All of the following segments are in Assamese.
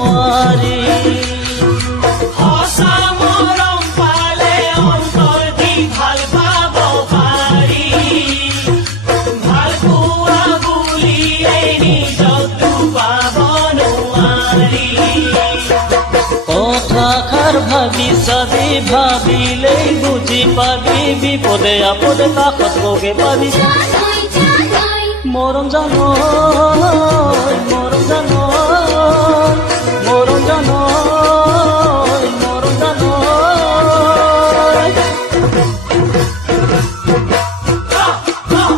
নোৱাৰি সঁচা মৰম পালে অন্তৰ দি ভাল পাব পাৰি ভাল পোৱা বুলিয়েই নিজক পাব নোৱাৰি কথাষাৰ ভাবি চাবি ভাবিলেই বুজি পাবি বিপদে আপদে কাষত লগে পাবি মৰম জানৈ মৰম জানৈ মৰম জানৈ মৰম জানৈ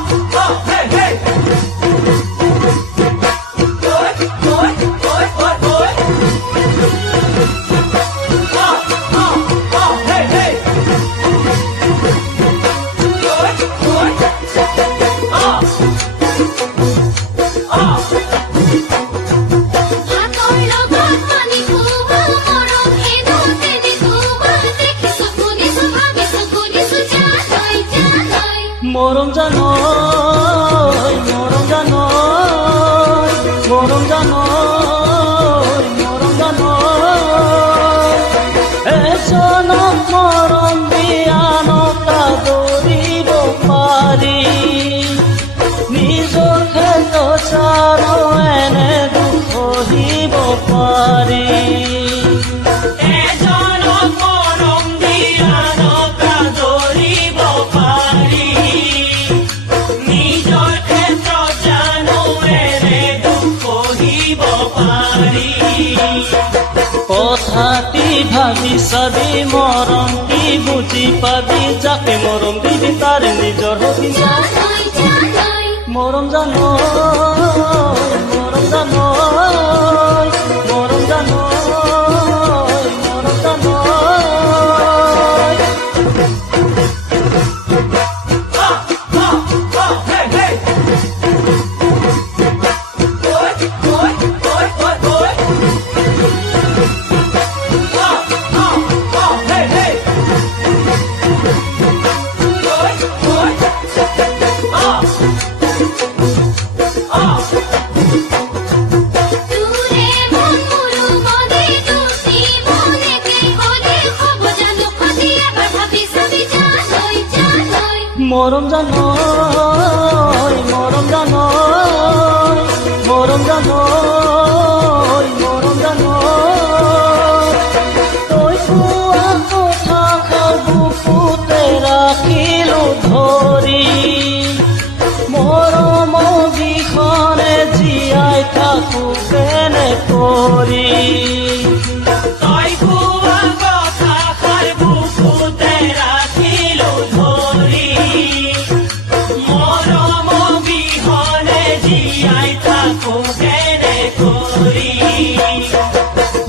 মৰম জানৈ মৰম জানৈ মৰম জানৈ মৰম জানৈ এজনক মৰম দিয়ানতা দৌৰিব পাৰি নিজৰ ক্ষেত্ৰত জানো এনে দুখ সহিব পাৰি কথাটি ভাবি চাবি মৰম কি বুজি পাবি যাকে মৰম দিবি তাৰ নিজৰ হবি মৰম জানৈ মৰম জানৈ মৰম জানৈ মৰম জানৈ মৰম জানৈ মৰম জানৈ মৰম জানৈ মৰম জানৈ তই কোৱা কথাষাৰ বুকুতে ৰাখিলো ধৰি মৰম বিষণে জীয়াই থাকো কেনে কৰি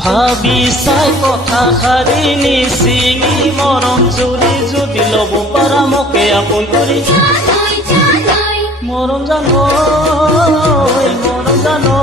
ভাবি চাই কথাষাৰি নিচিঙি মৰম জুৰি যদি ল'ব পাৰা মোকে আপোন কৰি মৰম জানৈ মৰম জানৈ